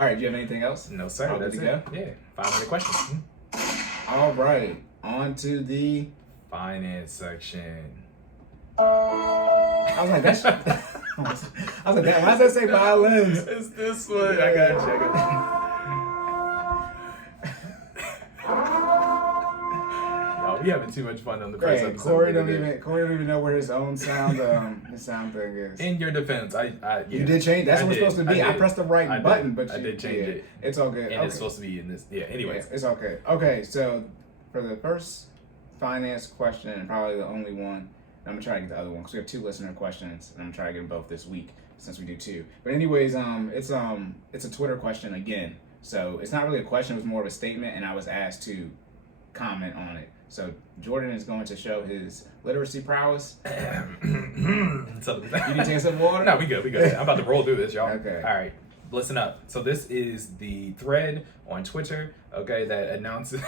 All right, do you have anything else? No, sir. All That's good it. to go? Yeah. 500 questions. All right, on to the Finance section. I was like, that's. I was like, damn, why does that say violins? It's this one. Yeah. I got to check it. Y'all, we having too much fun on the first episode. Cory don't even know where his own sound thing is. In your defense, you did change. That's what it's supposed to be. I pressed the right button, but I did change it. It's all good. And it's supposed to be in this. Yeah. Anyways, it's okay. Okay, so for the first finance question, and probably the only one, I'm gonna try to get the other one because we have 2 listener questions, and I'm gonna try to get them both this week since we do 2. But anyways, it's a Twitter question again. So it's not really a question; it was more of a statement, and I was asked to comment on it. So Jordan is going to show his literacy prowess. you need to take some water? No, we good. I'm about to roll through this, y'all. Okay. All right. Listen up. So this is the thread on Twitter, okay, that announces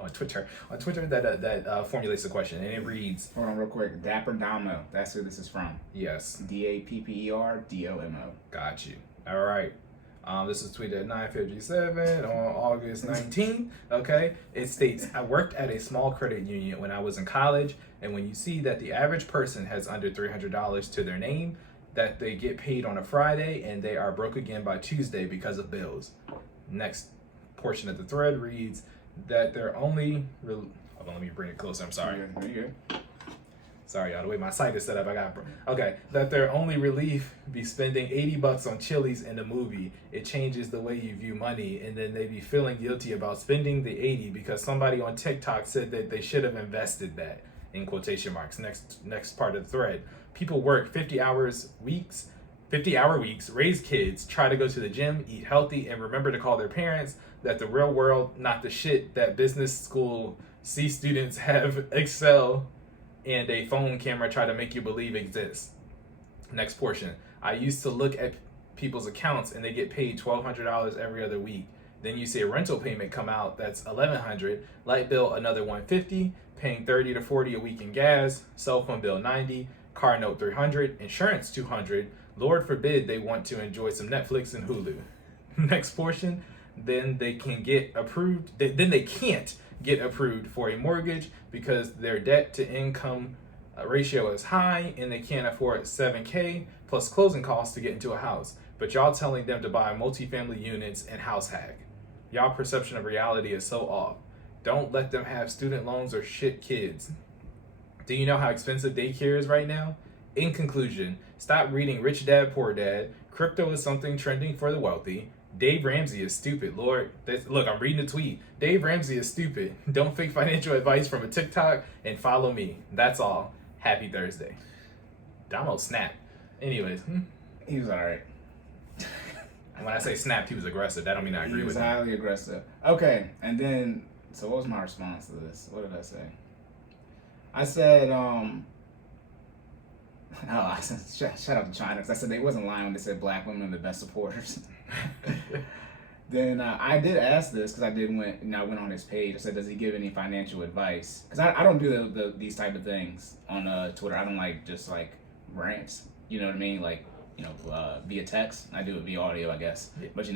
on Twitter that formulates the question, and it reads. Hold on, real quick. Dapper Domo. That's who this is from. Yes. DAPPERDOMO. Got you. All right. This is tweeted at 9:57 on August 19th. Okay. It states, I worked at a small credit union when I was in college, and when you see that the average person has under $300 to their name, that they get paid on a Friday and they are broke again by Tuesday because of bills. Next portion of the thread reads that they're only hold on, let me bring it closer. I'm sorry. Are you good? Sorry, y'all. The way my site is set up, okay. That their only relief be spending $80 on Chili's in the movie. It changes the way you view money, and then they be feeling guilty about spending the $80 because somebody on TikTok said that they should have invested that. In quotation marks. Next part of the thread. People work 50-hour weeks, raise kids, try to go to the gym, eat healthy, and remember to call their parents that the real world, not the shit that business school C students have Excel and a phone camera try to make you believe exists. Next portion. I used to look at people's accounts and they get paid $1,200 every other week. Then you see a rental payment come out that's $1,100, light bill another $150, paying $30 to $40 a week in gas, cell phone bill $90, car note $300, insurance $200. Lord forbid they want to enjoy some Netflix and Hulu. Next portion. Then they can get approved. Then they can't get approved for a mortgage because their debt to income ratio is high and they can't afford $7,000 plus closing costs to get into a house. But y'all telling them to buy multifamily units and house hack. Y'all perception of reality is so off. Don't let them have student loans or shit kids. Do you know how expensive daycare is right now? In conclusion, stop reading Rich Dad, Poor Dad. Crypto is something trending for the wealthy. Dave Ramsey is stupid, Lord. Look, I'm reading the tweet. Dave Ramsey is stupid. Don't fake financial advice from a TikTok and follow me. That's all. Happy Thursday. Damo snapped. Anyways. He was all right. When I say snapped, he was aggressive. That don't mean I agree with him. He was highly aggressive. Okay, and then, so what was my response to this? What did I say? I said, I said, shout out to China, because I said they wasn't lying when they said black women are the best supporters. Then I did ask this, because I went on his page. I said, does he give any financial advice? Because I don't do these type of things on Twitter. I don't just rants, you know what I mean? Via text. I do it via audio, I guess. Yeah. But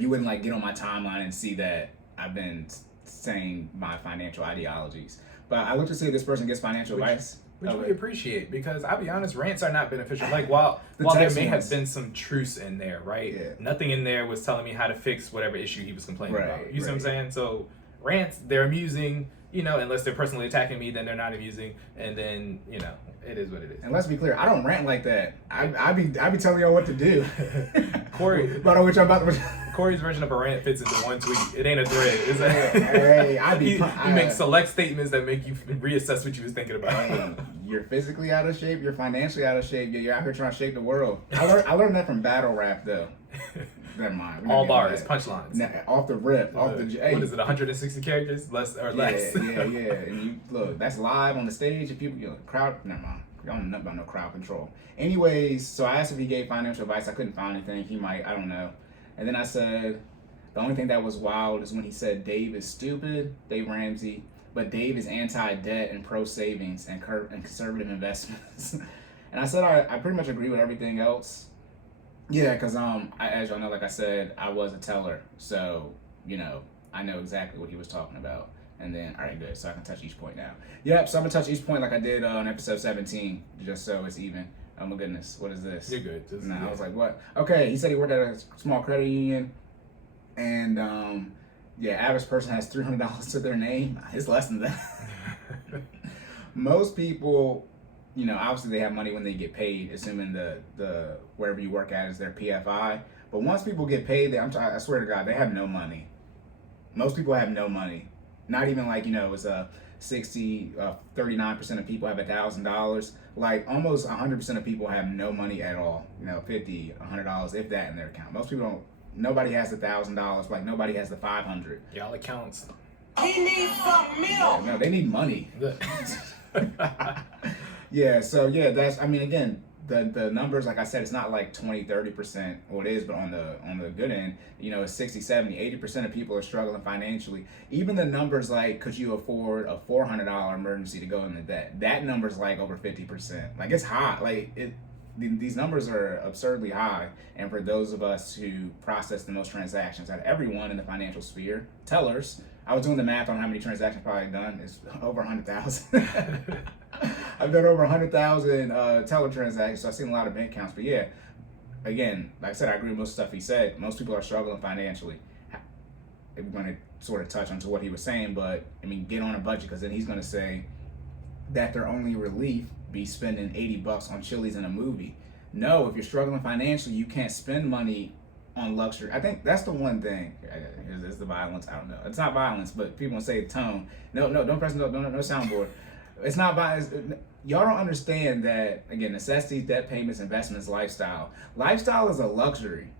you wouldn't get on my timeline and see that I've been saying my financial ideologies. But I look to see if this person gets financial advice. Which we appreciate, because I'll be honest, rants are not beneficial. While there may have been some truths in there, right? Yeah. Nothing in there was telling me how to fix whatever issue he was complaining about. You see what I'm saying? So rants, they're amusing, unless they're personally attacking me, then they're not amusing. And then, it is what it is. And let's be clear, I don't rant like that. I be telling y'all what to do. Corey, about which I'm about to. Corey's version of a rant fits into one tweet. It ain't a thread. It's He makes select statements that make you reassess what you was thinking about. Hey, you're physically out of shape. You're financially out of shape. You're out here trying to shake the world. I learned that from battle rap though. Never mind. All bars, punchlines. Off the rip. What is it? 160 characters, less or less? Yeah. And you look, that's live on the stage. If people, crowd. Never mind. I don't know about no crowd control. Anyways, so I asked if he gave financial advice. I couldn't find anything. He might. I don't know. And then I said, the only thing that was wild is when he said Dave is stupid, Dave Ramsey, but Dave is anti-debt and pro-savings and conservative investments. And I said I pretty much agree with everything else. Yeah, because as y'all know, like I said, I was a teller, so I know exactly what he was talking about. And then, all right, good. So I can touch each point now. Yep. So I'm gonna touch each point like I did on episode 17, just so it's even. Oh my goodness, what is this? You're good. Just, Nah, yeah. I was like, what? Okay, he said he worked at a small credit union, and average person has $300 to their name. It's less than that. Most people, obviously they have money when they get paid, assuming the wherever you work at is their PFI. But once people get paid, I swear to God, they have no money. Most people have no money. Not even like, it's a 39% of people have $1,000. Like almost 100% of people have no money at all. $50, $100, if that, in their account. Most people don't. Nobody has $1,000. Like nobody has the 500. Y'all accounts. He needs some milk. Yeah, no, they need money. Yeah. So yeah, again, the numbers, like I said, it's not like 20-30%, well, it is, but on the good end, it's 60-70-80% of people are struggling financially. Even the numbers like, could you afford a $400 emergency to go into debt, that number's like over 50%. Like it's high. Like these numbers are absurdly high. And for those of us who process the most transactions out of everyone in the financial sphere, tellers, I was doing the math on how many transactions I've probably done. It's over 100,000. I've done over 100,000 teller transactions, so I've seen a lot of bank accounts. But yeah, again, like I said, I agree with most stuff he said. Most people are struggling financially. We're going to sort of touch onto what he was saying, but get on a budget, because then he's going to say that their only relief be spending $80 on Chili's in a movie. No, if you're struggling financially, you can't spend money on luxury. I think that's the one thing. Is the violence? I don't know. It's not violence, but people say the tone. No, don't press no soundboard. It's not violence. Y'all don't understand that, again, necessities, debt payments, investments, lifestyle. Lifestyle is a luxury.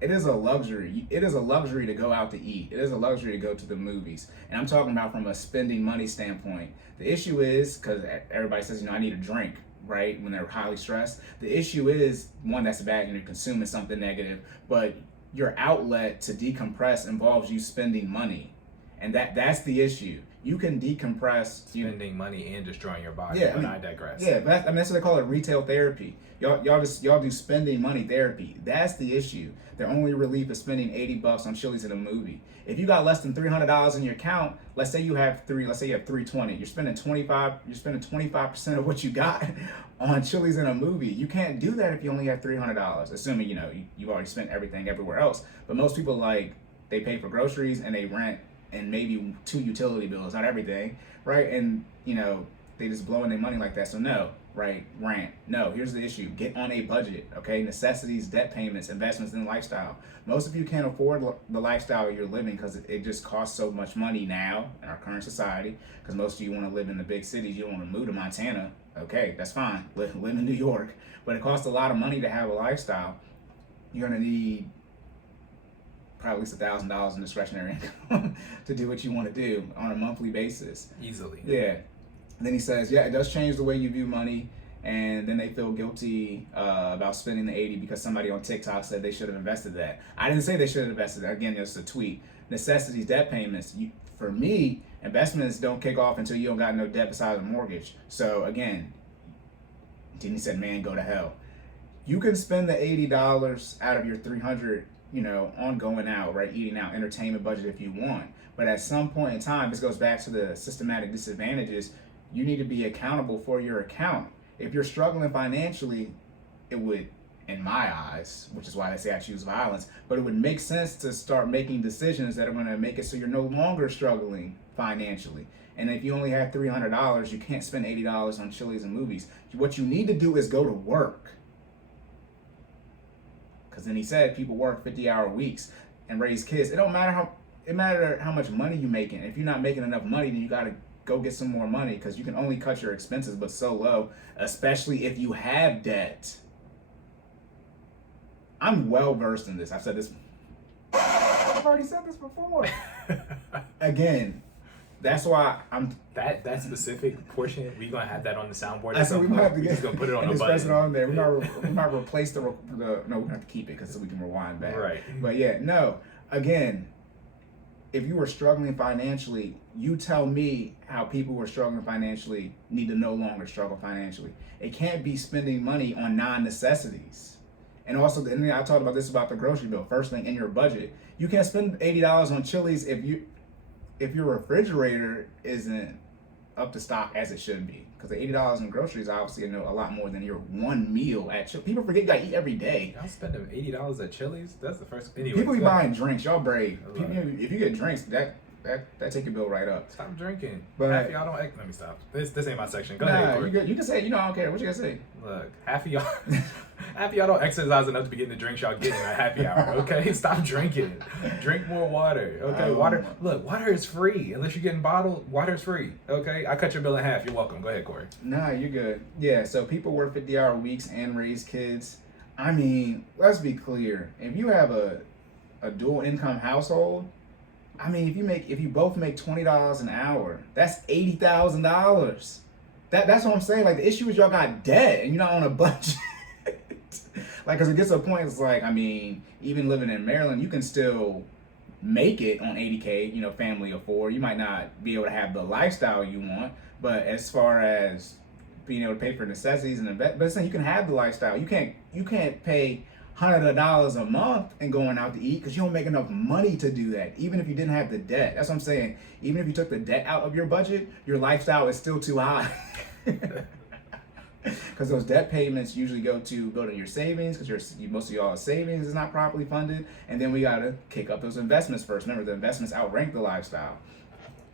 It is a luxury. It is a luxury to go out to eat. It is a luxury to go to the movies. And I'm talking about from a spending money standpoint. The issue is, because everybody says, I need a drink, right, when they're highly stressed. The issue is, one, that's bad, you're consuming something negative, but your outlet to decompress involves you spending money. And that's the issue. You can decompress. Spending money and destroying your body. Yeah, but I digress. Yeah, but that's what they call it, retail therapy. Y'all do spending money therapy. That's the issue. Their only relief is spending $80 on Chili's in a movie. If you got less than $300 in your account, let's say you have 320. You're spending 25% of what you got on Chili's in a movie. You can't do that if you only have $300, assuming you've already spent everything everywhere else. But most people, they pay for groceries and they rent and maybe 2 utility bills, not everything, right? And they just blowing their money like that. So no, right? Rant. No, here's the issue. Get on a budget, okay? Necessities, debt payments, investments, and lifestyle. Most of you can't afford the lifestyle you're living because it just costs so much money now in our current society, because most of you want to live in the big cities. You don't want to move to Montana. Okay, that's fine. Live in New York. But it costs a lot of money to have a lifestyle. You're going to need probably at least $1,000 in discretionary income to do what you want to do on a monthly basis. Easily. Yeah. And then he says, it does change the way you view money, and then they feel guilty about spending the 80 because somebody on TikTok said they should have invested that. I didn't say they should have invested that. Again, it's a tweet. Necessities, debt payments. For me, investments don't kick off until you don't got no debt besides a mortgage. So again, then he said, man, go to hell. You can spend the $80 out of your $300 on going out, right, eating out, entertainment budget if you want. But at some point in time, this goes back to the systematic disadvantages. You need to be accountable for your account. If you're struggling financially, it would, in my eyes, which is why they say I choose violence, but it would make sense to start making decisions that are going to make it so you're no longer struggling financially. And if you only have $300, you can't spend $80 on Chili's and movies. What you need to do is go to work. Because then he said people work 50-hour weeks and raise kids. It matter how much money you're making. If you're not making enough money, then you got to go get some more money, because you can only cut your expenses, but so low, especially if you have debt. I'm well versed in this. I've said this. I've already said this before. Again, that's why I'm that specific portion. We gonna have that on the soundboard. I said we might have to just gonna put it on and the press button. it on there. We might replace the no. We're gonna have to keep it because we can rewind back. Right. But yeah, no. Again, if you are struggling financially, you tell me how people who are struggling financially need to no longer struggle financially. It can't be spending money on non-necessities. And also, and then I talked about this about the grocery bill. First thing in your budget, you can't spend $80 on Chili's if your refrigerator isn't up to stock as it should be. Because the $80 in groceries obviously a lot more than your one meal at Chili's. People forget you gotta eat every day. Y'all spending $80 at Chili's? That's the first. Anyway, People be buying drinks. Y'all brave. Right. If you get drinks, that take your bill right up. Stop drinking. But half of y'all don't. Let me stop. This ain't my section. Go ahead, Cory. You can say, I don't care. What you gonna say? Look, half of y'all don't exercise enough to be getting the drinks y'all getting at happy hour. Okay, stop drinking. Drink more water. Okay, water. Look, water is free unless you're getting bottled. Water is free. Okay, I cut your bill in half. You're welcome. Go ahead, Cory. Nah, you're good. Yeah. So people work 50-hour weeks and raise kids. I mean, let's be clear. If you have a dual income household, I mean, if you both make $20 an hour, that's $80,000. That's what I'm saying. Like, the issue is y'all got debt and you're not on a budget. Like, cause it gets to a point, it's like, I mean, even living in Maryland, you can still make it on $80K, family of four. You might not be able to have the lifestyle you want, but as far as being able to pay for necessities and invest, but you can have the lifestyle. You can't pay hundreds of dollars a month and going out to eat because you don't make enough money to do that. Even if you didn't have the debt, that's what I'm saying. Even if you took the debt out of your budget, your lifestyle is still too high. Because those debt payments usually go to your savings, because most of y'all savings is not properly funded, and then we gotta kick up those investments first. Remember, the investments outrank the lifestyle.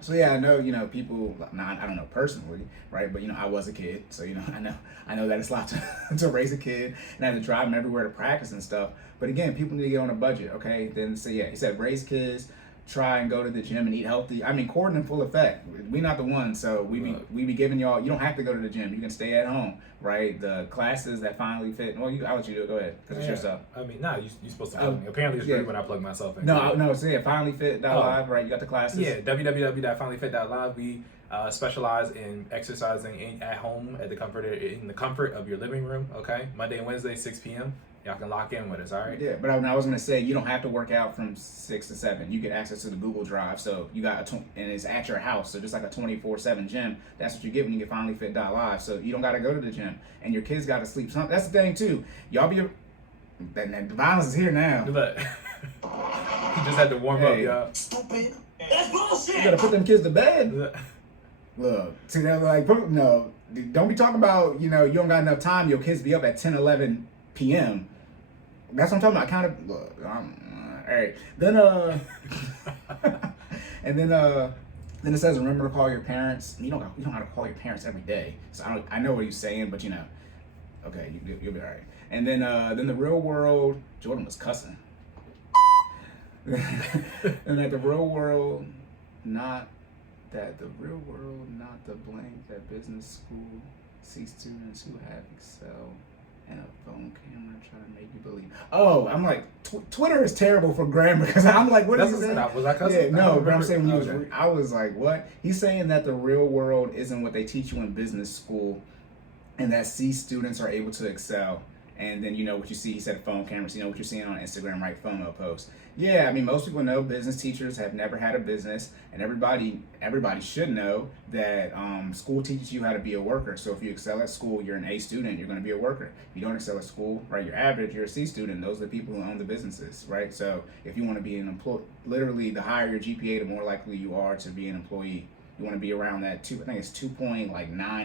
So yeah, I know people. I don't know personally, right? But I was a kid, so I know that it's a lot to raise a kid, and I had to drive them everywhere to practice and stuff. But again, people need to get on a budget, okay? Then he said raise kids. Try and go to the gym and eat healthy. I mean, quarantine in full effect. We not the ones, so we be giving y'all. You don't have to go to the gym. You can stay at home, right? The classes that FinallyFit. Well, I'll let you do it. Go ahead, because it's your stuff. I mean, you're supposed to plug me. Apparently, it's free when I plug myself in. No. So yeah, FinallyFit.live, right? You got the classes. Yeah, www.finallyfit.live. We specialize in exercising at home in the comfort of your living room. Okay, Monday and Wednesday, 6 p.m. Y'all can lock in with us, all right? Yeah, but I was gonna say you don't have to work out from 6 to 7. You get access to the Google Drive, so you got and it's at your house, so just like a 24/7 gym. That's what you get when you get FinallyFit.live. So you don't gotta go to the gym, and your kids gotta sleep. That's the thing too. Y'all be the violence is here now. Look, he just had to warm up, y'all. Stupid. That's bullshit. You gotta put them kids to bed. Look, see, they're like, no, don't be talking about you don't got enough time. Your kids be up at 10, 11 p.m. That's what I'm talking about. Look, all right. Then and then it says remember to call your parents. You don't have to call your parents every day. So I know what he's saying, but okay, you'll be all right. And then the real world, Jordan was cussing. And that the real world, not the blank that business school see students who have Excel and a phone camera try to make you believe. Oh, I'm like, Twitter is terrible for grammar because I'm like, what is he saying? Was I cussing? Yeah, no, but I'm saying I was like, what? He's saying that the real world isn't what they teach you in business school, and that C students are able to excel. And then what you see, he said phone cameras, what you're seeing on Instagram, right? FOMO posts. Yeah, I mean, most people know business teachers have never had a business, and everybody should know that school teaches you how to be a worker. So if you excel at school, you're an A student, you're going to be a worker. If you don't excel at school, right, you're average, you're a C student. Those are the people who own the businesses, right? So if you want to be an employee, literally, the higher your GPA, the more likely you are to be an employee. You want to be around that I think it's 2.9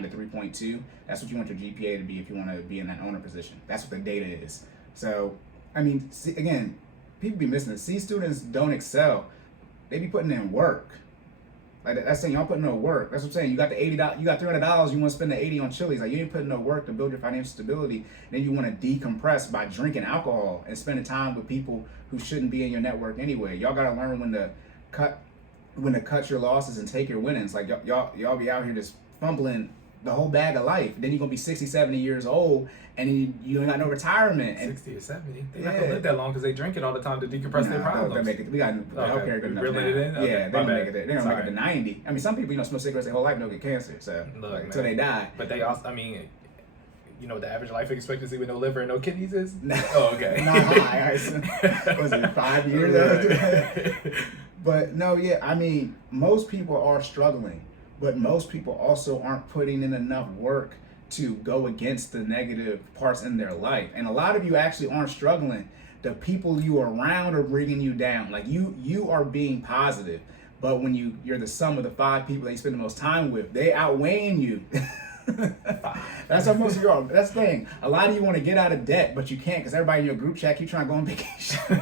to 3.2. That's what you want your GPA to be if you want to be in that owner position. That's what the data is. So, I mean, see, again, people be missing it. C students don't excel. They be putting in work. Like that's saying y'all putting no work. That's what I'm saying. You got the $80. You got $300. You want to spend the 80 on Chili's. Like you ain't putting no work to build your financial stability. Then you want to decompress by drinking alcohol and spending time with people who shouldn't be in your network anyway. Y'all gotta learn when to cut your losses and take your winnings. Like y'all be out here just fumbling the whole bag of life. Then you're gonna be 60, 70 years old and you ain't got no retirement. And 60 or 70? They're not gonna live that long because they drink it all the time to decompress their problems. We got healthcare good enough now. It in? Okay, yeah, they're gonna make it to 90. I mean, some people smoke cigarettes their whole life and don't get cancer, so until they die. But they also, I mean, the average life expectancy with no liver and no kidneys is? No. Oh, okay. Not high. Was it 5 years? But no, yeah, I mean, most people are struggling, but most people also aren't putting in enough work to go against the negative parts in their life. And a lot of you actually aren't struggling. The people you are around are bringing you down. Like you are being positive, but when you're the sum of the 5 people that you spend the most time with, they outweighing you. That's how most of you are. That's the thing. A lot of you want to get out of debt, but you can't because everybody in your group chat keep trying to go on vacation.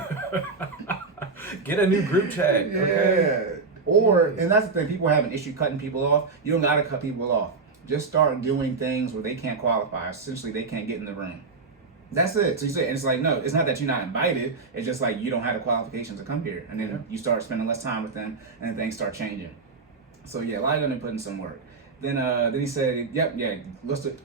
Get a new group chat. Okay? Yeah. Or, and that's the thing, people have an issue cutting people off. You don't gotta cut people off. Just start doing things where they can't qualify. Essentially, they can't get in the room. That's it. So you say, and it's like, no, it's not that you're not invited. It's just like you don't have the qualifications to come here. And then you start spending less time with them, and then things start changing. So yeah, a lot of them put in some work. Then he said,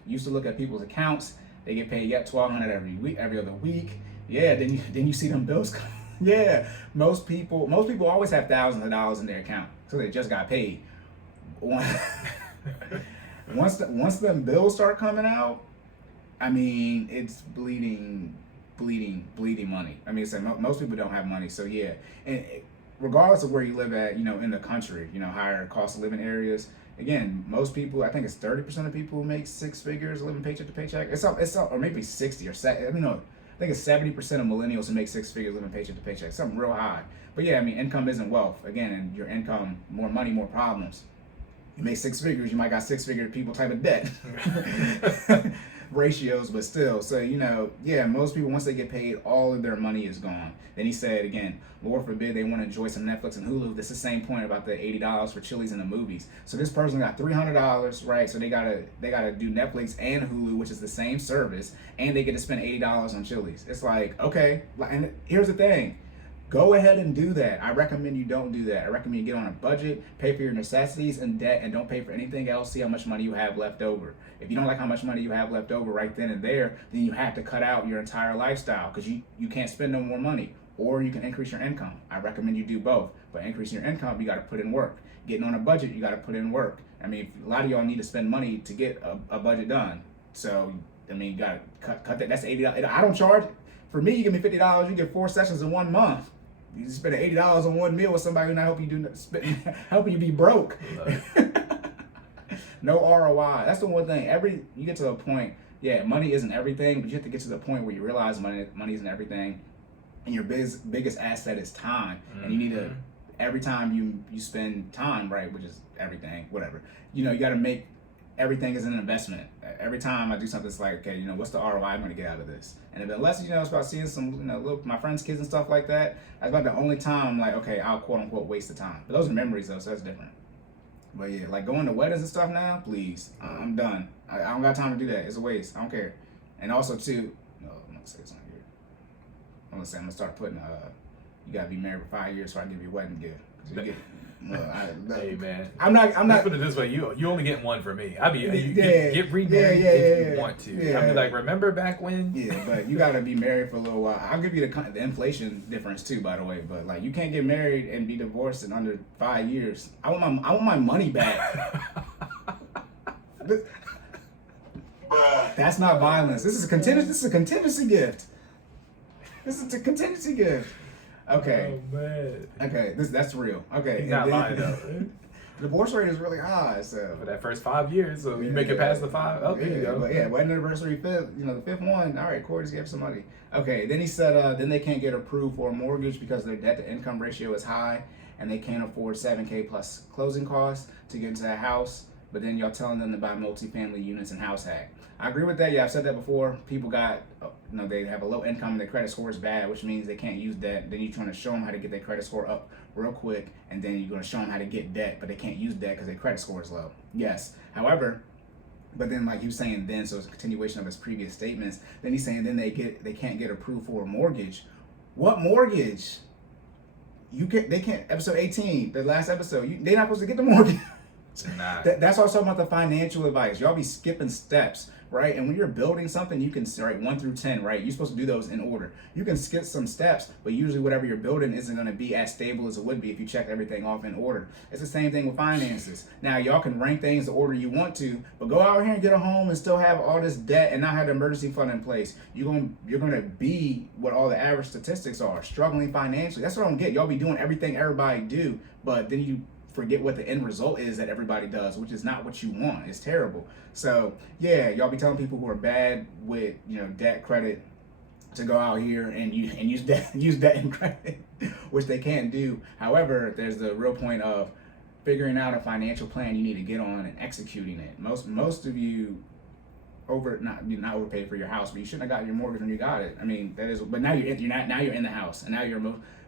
used to look at people's accounts. They get paid $1,200 every other week. Yeah, then you see them bills come. Yeah, most people always have thousands of dollars in their account, so they just got paid. Once them bills start coming out, I mean, it's bleeding money. I mean, most people don't have money, so yeah. And regardless of where you live at, in the country, higher cost of living areas. Again, most people, I think it's 30% of people who make 6 figures living paycheck to paycheck. It's or maybe 60 or 70. I don't know. I think it's 70% of millennials who make 6 figures living paycheck to paycheck. Something real high. But yeah, I mean, income isn't wealth. Again, and your income, more money, more problems. You make 6 figures, you might got 6-figure people type of debt ratios, but still. So, most people, once they get paid, all of their money is gone. Then he said, again, Lord forbid they want to enjoy some Netflix and Hulu. This is the same point about the $80 for Chili's in the movies. So this person got $300, right? So they gotta do Netflix and Hulu, which is the same service, and they get to spend $80 on Chili's. It's like, okay, and here's the thing. Go ahead and do that. I recommend you don't do that. I recommend you get on a budget, pay for your necessities and debt, and don't pay for anything else. See how much money you have left over. If you don't like how much money you have left over right then and there, then you have to cut out your entire lifestyle because you can't spend no more money. Or you can increase your income. I recommend you do both. But increasing your income, you got to put in work. Getting on a budget, you got to put in work. I mean, a lot of y'all need to spend money to get a budget done. So, I mean, you got to cut that. That's $80. I don't charge. For me, you give me $50, you get 4 sessions in 1 month. You spend $80 on one meal with somebody who's not helping you be broke. No ROI. That's the one thing. You get to a point. Yeah, money isn't everything, but you have to get to the point where you realize money isn't everything, and your biggest asset is time. Mm-hmm. And you need to every time you spend time, right, which is everything, whatever. You got to make everything is an investment. Every time I do something, it's like, okay, what's the ROI I'm going to get out of this? And unless it's about seeing some, my friends' kids and stuff like that, that's about the only time I'm like, okay, I'll quote unquote waste the time. But those are memories though, so that's different. But yeah, like going to weddings and stuff now, please, I'm done. I don't got time to do that. It's a waste. I don't care. And also too, no, I'm gonna say something here. I'm gonna start putting you gotta be married for 5 years before I give you a wedding gift. Hey man, I'm not. Let's put it this way: you only get one for me. Get remarried if you want to. Yeah. I'll be like, remember back when? Yeah, but you gotta be married for a little while. I'll give you the inflation difference too, by the way. But like, you can't get married and be divorced in under 5 years. I want my money back. That's not violence. This is a contingency gift. This is a contingency gift. Okay. Oh man. Okay, that's real. Okay. He's not lying though. The divorce rate is really high, so for that first 5 years, so you make it past the 5. Oh, there you go. But yeah, wedding anniversary 5th, the 5th one. All right, Cory just gave some money. Okay, then he said, then they can't get approved for a mortgage because their debt to income ratio is high, and they can't afford $7,000 plus closing costs to get into that house. But then y'all telling them to buy multifamily units and house hack. I agree with that. Yeah, I've said that before. People got, they have a low income and their credit score is bad, which means they can't use debt. Then you're trying to show them how to get their credit score up real quick, and then you're going to show them how to get debt, but they can't use debt because their credit score is low. Yes. However, but then like he was saying then, so it's a continuation of his previous statements. Then he's saying then they can't get approved for a mortgage. What mortgage? They can't. Episode 18, the last episode. They're not supposed to get the mortgage. Nah. That's also about the financial advice. Y'all be skipping steps, right? And when you're building something, you can write 1 through 10, right? You're supposed to do those in order. You can skip some steps, but usually whatever you're building isn't going to be as stable as it would be if you check everything off in order. It's the same thing with finances. Now, y'all can rank things the order you want to, but go out here and get a home and still have all this debt and not have the emergency fund in place. You're gonna be what all the average statistics are, struggling financially. That's what I don't get. Y'all be doing everything everybody do, but then you forget what the end result is that everybody does, which is not what you want. It's terrible. So yeah, y'all be telling people who are bad with, you know, debt, credit, to go out here and use debt and credit, which they can't do. However, there's the real point of figuring out a financial plan you need to get on and executing it. Most of you not overpaid for your house, but you shouldn't have got your mortgage when you got it. I mean, that is, but now you're in the house, and now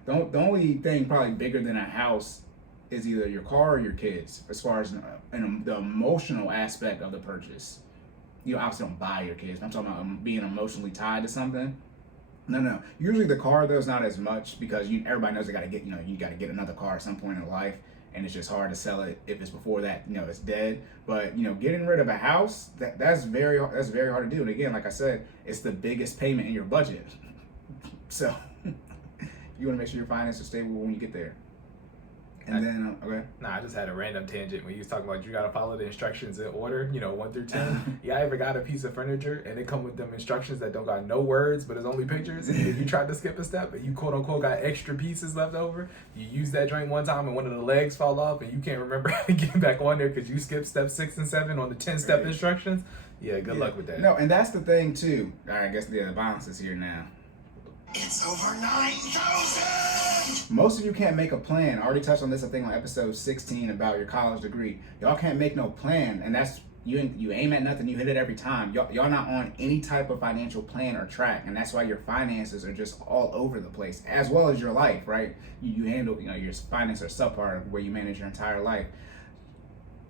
the only thing probably bigger than a house is either your car or your kids, as far as the emotional aspect of the purchase. You obviously don't buy your kids. I'm talking about being emotionally tied to something. No. Usually the car though is not as much, because everybody knows you got to get another car at some point in life, and it's just hard to sell it if it's before that, it's dead. But getting rid of a house, that's very hard to do. And again, like I said, it's the biggest payment in your budget. So you want to make sure your finances are stable when you get there. And then, okay. Nah, I just had a random tangent when you was talking about you gotta follow the instructions in order, 1 through 10. Yeah, I ever got a piece of furniture and it come with them instructions that don't got no words, but it's only pictures. And you tried to skip a step, and you quote unquote got extra pieces left over. You use that joint one time and one of the legs fall off, and you can't remember how to get back on there because you skipped step 6 and 7 on the 10-step instructions. Yeah, good luck with that. No, and that's the thing too. All right, I guess the balance is here now. It's over 9,000! Most of you can't make a plan. I already touched on this, I think, on episode 16 about your college degree. Y'all can't make no plan, and that's you aim at nothing, you hit it every time. Y'all not on any type of financial plan or track, and that's why your finances are just all over the place, as well as your life, right? You handle, your finances are subpart of where you manage your entire life.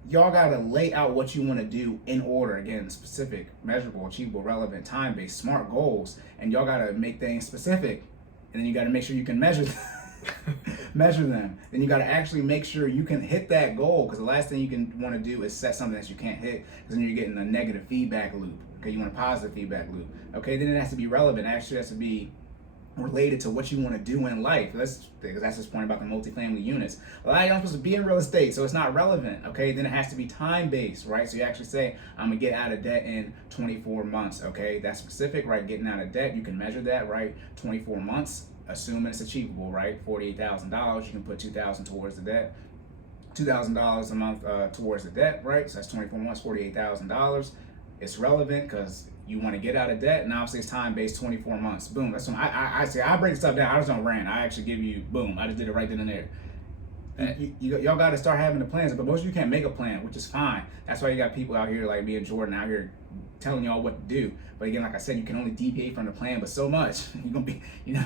Y'all gotta lay out what you want to do in order. Again, specific, measurable, achievable, relevant, time-based, smart goals, and y'all gotta make things specific, and then you gotta make sure you can measure them. Then you gotta actually make sure you can hit that goal, because the last thing you can want to do is set something that you can't hit, because then you're getting a negative feedback loop. Okay, you want a positive feedback loop. Okay, then it has to be relevant. It actually has to be related to what you want to do in life. Because that's this point about the multifamily units. Well, I'm supposed to be in real estate, so it's not relevant. Okay, then it has to be time-based, right? So you actually say, I'm gonna get out of debt in 24 months. Okay, that's specific, right? Getting out of debt, you can measure that, right? 24 months, assuming it's achievable, right? $48,000, you can put $2,000 towards the debt. $2,000 a month towards the debt, right? So that's 24 months, $48,000. It's relevant because you want to get out of debt, and obviously it's time-based, 24 months. Boom. That's when I say I break stuff down. I just don't rant. I actually give you boom. I just did it right then and there. Y'all got to start having the plans, but most of you can't make a plan, which is fine. That's why you got people out here like me and Jordan out here telling y'all what to do. But again, like I said, you can only deviate from the plan, but so much. You're gonna be, you're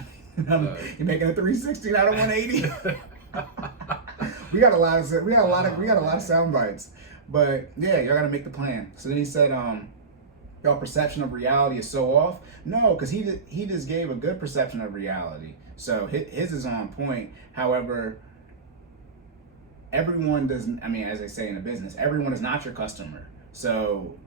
making a 360, not a 180. we got a lot of sound bites. But yeah, y'all gotta make the plan. So then he said, y'all perception of reality is so off. No, because he just gave a good perception of reality. So his is on point. However, everyone doesn't, as they say in the business, everyone is not your customer. So,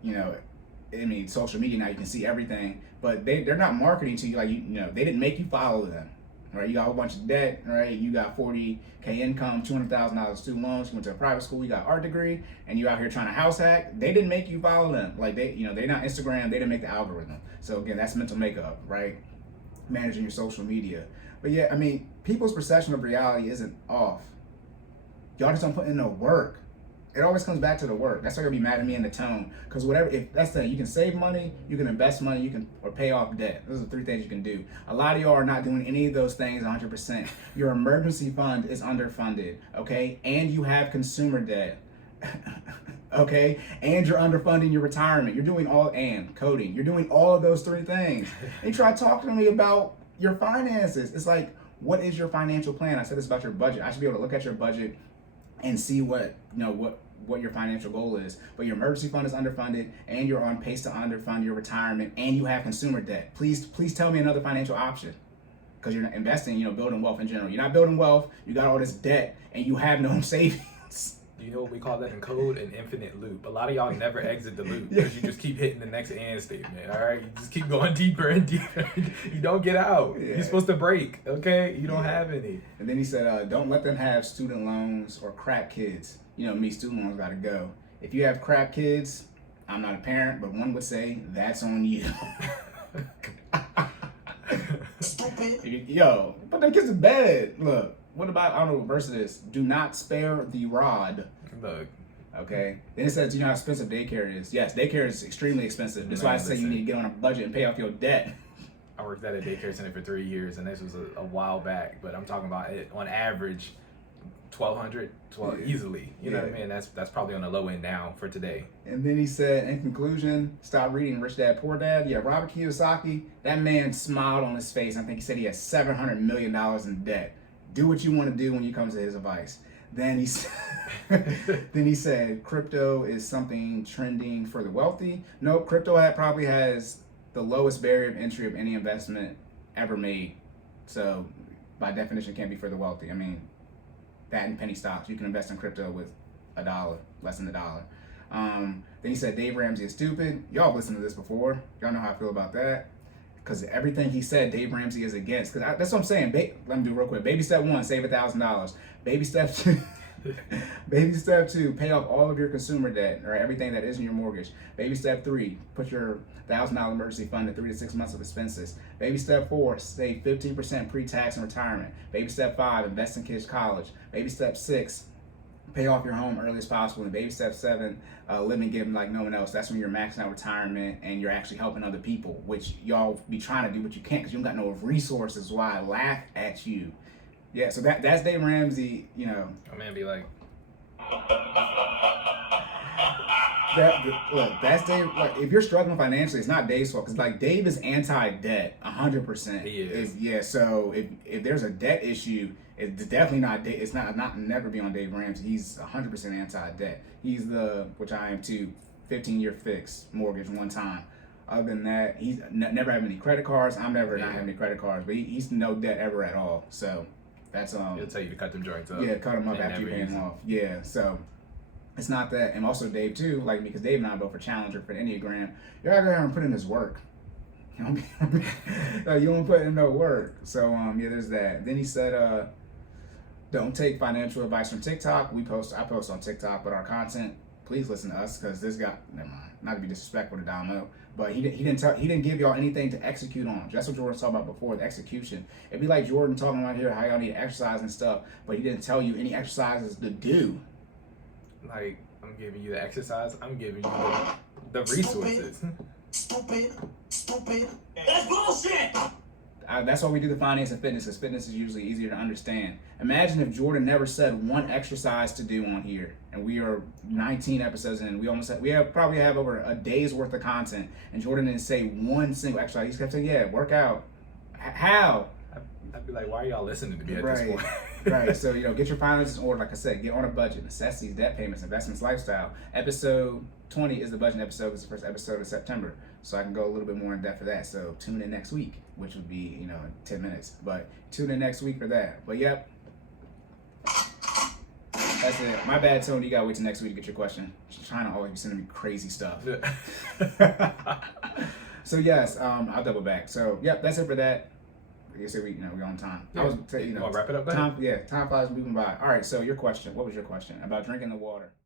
social media now, you can see everything, but they're not marketing to you like, they didn't make you follow them. Right, you got a whole bunch of debt, right? You got 40K income, $200,000 student loans, you went to a private school, you got art degree, and you out here trying to house hack. They didn't make you follow them. Like they're not Instagram, they didn't make the algorithm. So again, that's mental makeup, right? Managing your social media. But yeah, people's perception of reality isn't off. Y'all just don't put in no work. It always comes back to the work. That's why you'll be mad at me in the tone. Because if that's the thing, you can save money, you can invest money, or pay off debt. Those are the 3 things you can do. A lot of y'all are not doing any of those things 100%. Your emergency fund is underfunded, okay? And you have consumer debt, okay? And you're underfunding your retirement. You're doing coding. You're doing all of those 3 things. And you try talking to me about your finances. It's like, what is your financial plan? I said this about your budget. I should be able to look at your budget and see what your financial goal is. But your emergency fund is underfunded, and you're on pace to underfund your retirement, and you have consumer debt. Please tell me another financial option. Because you're not investing, building wealth in general. You're not building wealth, you got all this debt, and you have no savings. Do you know what we call that in code? An infinite loop. A lot of y'all never exit the loop because you just keep hitting the next and statement, all right? You just keep going deeper and deeper. You don't get out. Yeah. You're supposed to break, okay? You don't have any. And then he said, don't let them have student loans or crap kids. Student loans gotta go. If you have crap kids, I'm not a parent, but one would say, that's on you. Stupid. Yo, put them kids to bed. Look, what about, I don't know what verse it is. Do not spare the rod. Look. Okay. Then it says, do you know how expensive daycare is? Yes, daycare is extremely expensive. That's why I say you need to get on a budget and pay off your debt. I worked at a daycare center for 3 years, and this was a while back. But I'm talking about it on average, $1,200, easily. You know what I mean? That's probably on the low end now for today. And then he said, in conclusion, stop reading Rich Dad Poor Dad. Yeah, Robert Kiyosaki, that man smiled on his face. I think he said he has $700 million in debt. Do what you want to do when you come to his advice. Then he said, crypto is something trending for the wealthy. No, crypto probably has the lowest barrier of entry of any investment ever made. So by definition, can't be for the wealthy. I mean, that and penny stocks. You can invest in crypto with $1, less than $1. Then he said Dave Ramsey is stupid. Y'all have listened to this before. Y'all know how I feel about that. Because everything he said, Dave Ramsey is against. Because that's what I'm saying. Let me do it real quick. Baby step 1, save $1,000. Baby step 2, baby step 2, pay off all of your consumer debt, or everything that isn't your mortgage. Baby step 3, put your $1,000 emergency fund to 3 to 6 months of expenses. Baby step 4, save 15% pre-tax in retirement. Baby step 5, invest in kids' college. Baby step 6, pay off your home early as possible. And baby step 7, live and give like no one else. That's when you're maxing out retirement and you're actually helping other people, which y'all be trying to do, but you can't because you don't got no resources. Why I laugh at you. Yeah, so that's Dave Ramsey, you know. A man be like, Look, that's Dave. Like, if you're struggling financially, it's not Dave's fault. Because like Dave is anti-debt, 100%. He is. Yeah. So if there's a debt issue, it's definitely not. It's not never be on Dave Ramsey. He's 100% anti-debt. He's which I am too. 15-year fixed mortgage one time. Other than that, he's never have any credit cards. I'm never not having any credit cards, but he's no debt ever at all. So that's he'll tell you to cut them joints up. Yeah, cut them up after you pay them off. Yeah, so. It's not that, and also Dave too, like, because Dave and I both for Challenger for the Enneagram. You're not gonna put in this work. You don't put in no work. So yeah, there's that. Then he said, don't take financial advice from TikTok. I post on TikTok, but our content, please listen to us because this guy. Never mind. Not to be disrespectful to Domo, but he didn't give y'all anything to execute on. That's what Jordan was talking about before, the execution. It'd be like Jordan talking about here how y'all need to exercise and stuff, but he didn't tell you any exercises to do. Like, I'm giving you the exercise, I'm giving you the resources. Stupid. That's bullshit! That's why we do the finance and fitness, because fitness is usually easier to understand. Imagine if Jordan never said one exercise to do on here, and we are 19 episodes in. We probably have over a day's worth of content, and Jordan didn't say one single exercise. He just kept saying, "Yeah, work out." How? I'd be like, why are y'all listening to me at Right. this point? Right. So, get your finances in order. Like I said, get on a budget, necessities, debt payments, investments, lifestyle. Episode 20 is the budget episode. It's the first episode of September. So I can go a little bit more in depth for that. So tune in next week, which would be, in 10 minutes. But tune in next week for that. But yep. That's it. My bad, Tony. You gotta wait till next week to get your question. She's trying to always be sending me crazy stuff. So yes, I'll double back. So yep, that's it for that. Like I said, we're on time. Yeah. I was, Wanna wrap it up, buddy? time flies moving by. All right, so your question. What was your question? About drinking the water.